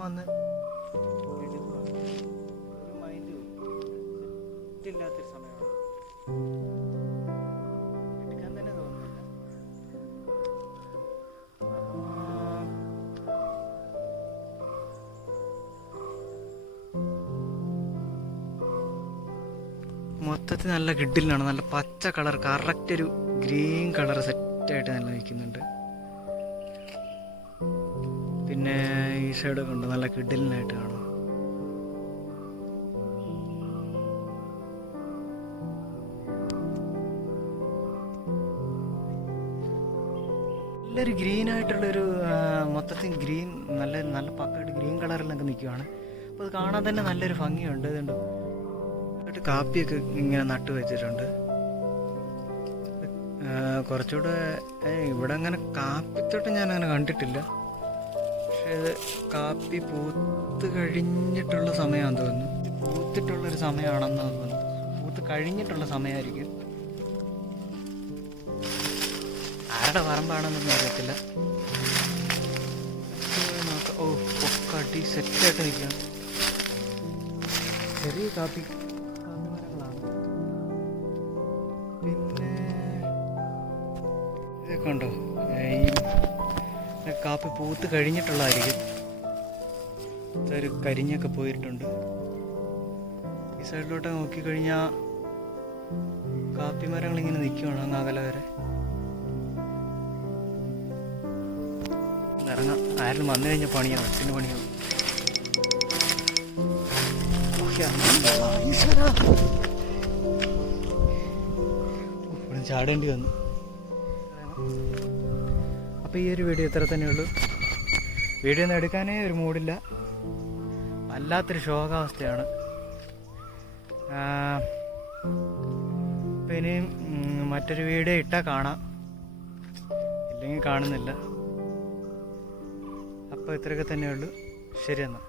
ചുമ്മാ ഒന്ന് ഒരു മൈൻഡ് ഇല്ലാത്തൊരു സമയമാണ്. എടുക്കാൻ തന്നെ തോന്നുന്നില്ല. മൊത്തത്തിൽ നല്ല കിഡിലാണ്. നല്ല പച്ച കളർ, കറക്റ്റ് ഒരു ഗ്രീൻ കളർ സെറ്റായിട്ട് നല്ല നിൽക്കുന്നുണ്ട്. പിന്നെ ഈ സൈഡൊക്കെ ഉണ്ട്, നല്ല കിഡിലിനായിട്ട് കാണാം. നല്ലൊരു ഗ്രീനായിട്ടുള്ളൊരു മൊത്തത്തിൽ ഗ്രീൻ, നല്ല നല്ല പക്കായിട്ട് ഗ്രീൻ കളറിലൊക്കെ നിൽക്കുവാണ്. അപ്പോൾ അത് കാണാൻ തന്നെ നല്ലൊരു ഭംഗിയുണ്ട്. ഇതുണ്ട്, കാപ്പിയൊക്കെ ഇങ്ങനെ നട്ടു വെച്ചിട്ടുണ്ട്. കുറച്ചുകൂടെ ഇവിടെ അങ്ങനെ കാപ്പിത്തോട്ടം ഞാൻ അങ്ങനെ കണ്ടിട്ടില്ല. പക്ഷേ ഇത് കാപ്പി പൂത്ത് കഴിഞ്ഞിട്ടുള്ള സമയമാണെന്ന് തോന്നുന്നു. പൂത്തിട്ടുള്ളൊരു സമയമാണെന്ന് തോന്നുന്നു. പൂത്ത് കഴിഞ്ഞിട്ടുള്ള സമയമായിരിക്കും. ആരുടെ പറമ്പാണെന്നൊന്നും അറിയത്തില്ല. ഓ, ഒക്കെ അടി സെറ്റായിട്ട് നിൽക്കുകയാണ്. ചെറിയ കാപ്പി മരങ്ങളാണ്. പിന്നെ ഇതൊക്കെ ഉണ്ടോ, ഈ കാപ്പി പൂത്ത് കഴിഞ്ഞിട്ടുള്ളതായിരിക്കും. ഇതൊരു കരിഞ്ഞൊക്കെ പോയിട്ടുണ്ട്. ഈ സൈഡിലോട്ട് നോക്കിക്കഴിഞ്ഞാൽ കാപ്പി മരങ്ങളിങ്ങനെ നിൽക്കുകയാണ് അങ്ങ് അകലെ വരെ. ഇറങ്ങാം, ആരും വന്നു കഴിഞ്ഞാൽ പണിയാവും, വെട്ടിന് പണിയാവും. ഇവിടെ ചാടേണ്ടി വന്നു. അപ്പോൾ ഈ ഒരു വീഡിയോ ഇത്ര തന്നെയുള്ളൂ. വീഡിയോ ഒന്നും എടുക്കാനേ ഒരു മൂഡില്ല, വല്ലാത്തൊരു ശോകാവസ്ഥയാണ്. അപ്പോൾ ഇനിയും മറ്റൊരു വീഡിയോ ഇട്ടാൽ കാണാം, ഇല്ലെങ്കിൽ കാണുന്നില്ല. അപ്പോൾ ഇത്രയൊക്കെ തന്നെയുള്ളൂ. ശരി എന്നാൽ.